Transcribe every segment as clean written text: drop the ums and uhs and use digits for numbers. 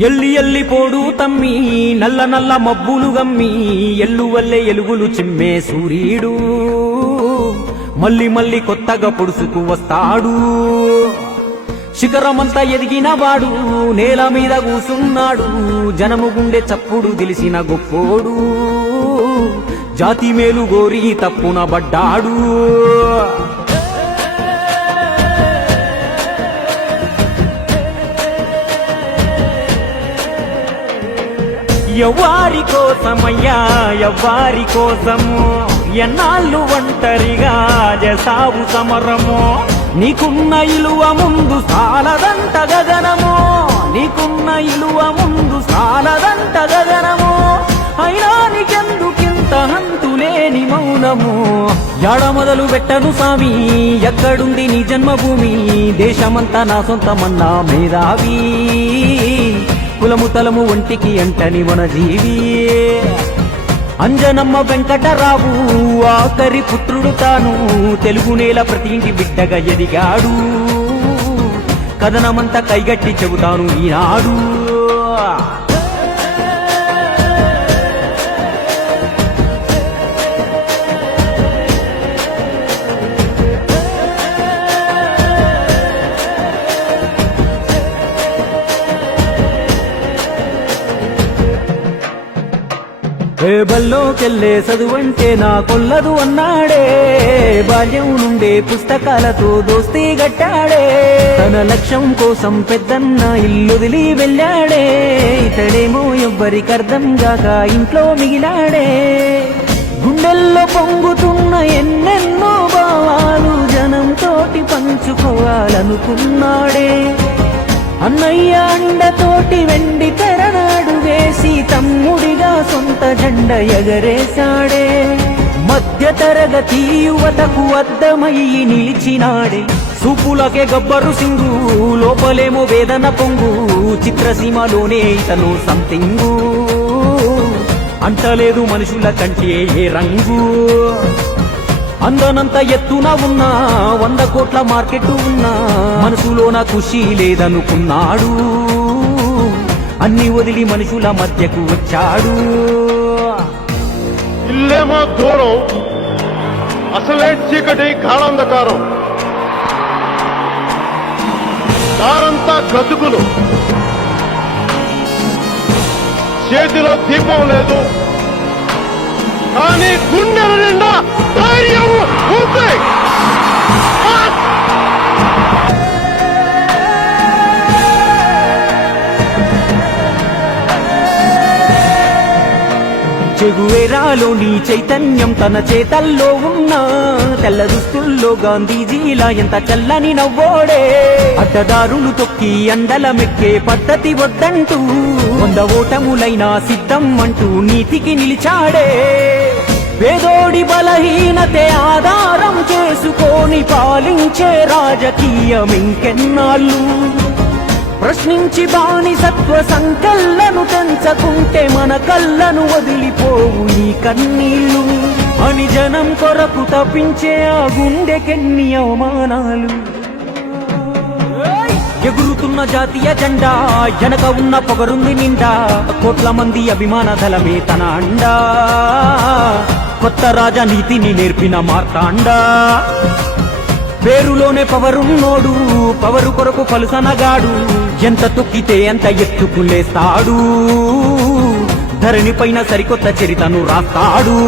ఎల్లి ఎల్లి పోడు తమ్మి నల్ల నల్ల మబ్బులు గమ్మి ఎల్లువల్లే ఎలుగులు చిమ్మే సూర్యుడు మళ్ళీ మళ్ళీ కొత్తగా పొడుసుకు వస్తాడు. శిఖరమంతా ఎదిగిన వాడు నేల మీద కూసున్నాడు. జనము గుండె చప్పుడు తెలిసిన గొప్పోడు జాతి మేలు గోరి తప్పున పడ్డాడు. ఎవ్వారి కోసమయ్యా ఎవ్వారి కోసము ఎన్నాళ్ళు ఒంటరిగా చేసావు సమరము. నీకున్న ఇలువ ముందు సాలదంట గగనము, నీకున్న ఇలువ ముందు సాలదంట గగనము. అయినా నీకెందుకింత హంతులేని మౌనము. యాడ మొదలు పెట్టను సామి ఎక్కడుంది నీ జన్మభూమి. దేశమంతా నా సొంతమన్నా మేధావి కులము తలము ఒంటికి అంటని మన జీవి. అంజనమ్మ వెంకటరావు ఆఖరి పుత్రుడు తాను. తెలుగు నేల ప్రతి ఇంటి బిడ్డగా ఎదిగాడు. కథనమంతా కైగట్టి చెబుతాను ఈనాడు. బల్లోకెళ్ళే చదువంటే నా కొల్లదు అన్నాడే. బాల్యం నుండే పుస్తకాలతో దోస్తీ గట్టాడే. తన లక్ష్యం కోసం పెద్దన్న ఇల్లుదిలి వెళ్ళాడే. ఇతడేమో ఎవ్వరికర్థం గాక ఇంట్లో మిగిలాడే. గుండెల్లో పొంగుతున్న ఎన్నెన్నో భావాలు జనం తోటి పంచుకోవాలనుకున్నాడే. అన్నయ్య అండతోటి వెండి తెరనాడు వేసి తమ్ముడిగా సొంత జెండ ఎగరేశాడే. మధ్య తరగతి యువతకు అద్దమయ్యి నిలిచినాడే. సూపులకే గబ్బరు సింగు లోపలేమో వేదన పొంగు. చిత్రసీమలోనే ఇతను సంతింగు అంటలేదు మనుషుల కంటే ఏ రంగు. అందనంత ఎత్తున ఉన్నా 100 కోట్ల మార్కెట్ ఉన్నా మనసులోన ఖుషి లేదనుకున్నాడు. అన్ని వదిలి మనుషుల మధ్యకు వచ్చాడు. ఇల్లేమో దూరం అసలే చీకటి కాళంధకారం. దారంతా గతుకులు, చేతిలో దీపం లేదు కానీ గుండెల నిండా ధైర్యం ఉంది. చెగువేరాలోని చైతన్యం తన చేతల్లో ఉన్న తెల్ల దుస్తుల్లో గాంధీజీలా ఎంత చల్లని నవ్వోడే. అడ్డదారులు తొక్కి అండల మెక్కే పద్ధతి వద్దంటూ 100 ఓటములైనా సిద్ధం అంటూ నీతికి నిలిచాడే. పేదోడి బలహీనతే ఆధారం చేసుకొని పాలించే రాజకీయం ఇంకెన్నాళ్ళు. ప్రశ్నించి బానిసత్వ సంకల్లను తెంచకుంటే మన కళ్ళను వదిలిపోవు ఈ కన్నీళ్ళు. అని జనం కొరకు తప్పించే ఆ గుండెకెన్ని అవమానాలు. ఎగురుతున్న జాతీయ జెండా వెనక ఉన్న పొగరుంది నిండా. కోట్ల మంది అభిమాన దళమే తన అండా. కొత్త రాజనీతిని నేర్పిన మార్తాండా. పేరులోనే పవరున్నోడు పవరు కొరకు పలుసనగాడు. ఎంత తొక్కితే ఎంత ఎత్తుకులేస్తాడు. ధరణి పైన సరికొత్త చరితను రాస్తాడు.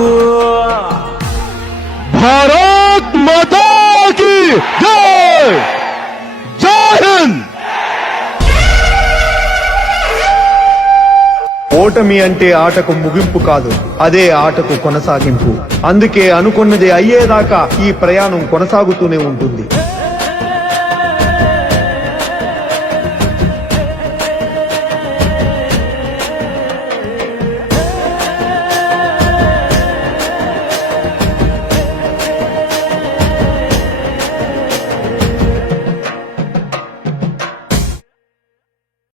భారత్ మాతా కీ జై. జై హింద్. ఓటమి అంటే ఆటకు ముగింపు కాదు, అదే ఆటకు కొనసాగింపు. అందుకే అనుకున్నది అయ్యేదాకా ఈ ప్రయాణం కొనసాగుతూనే ఉంటుంది.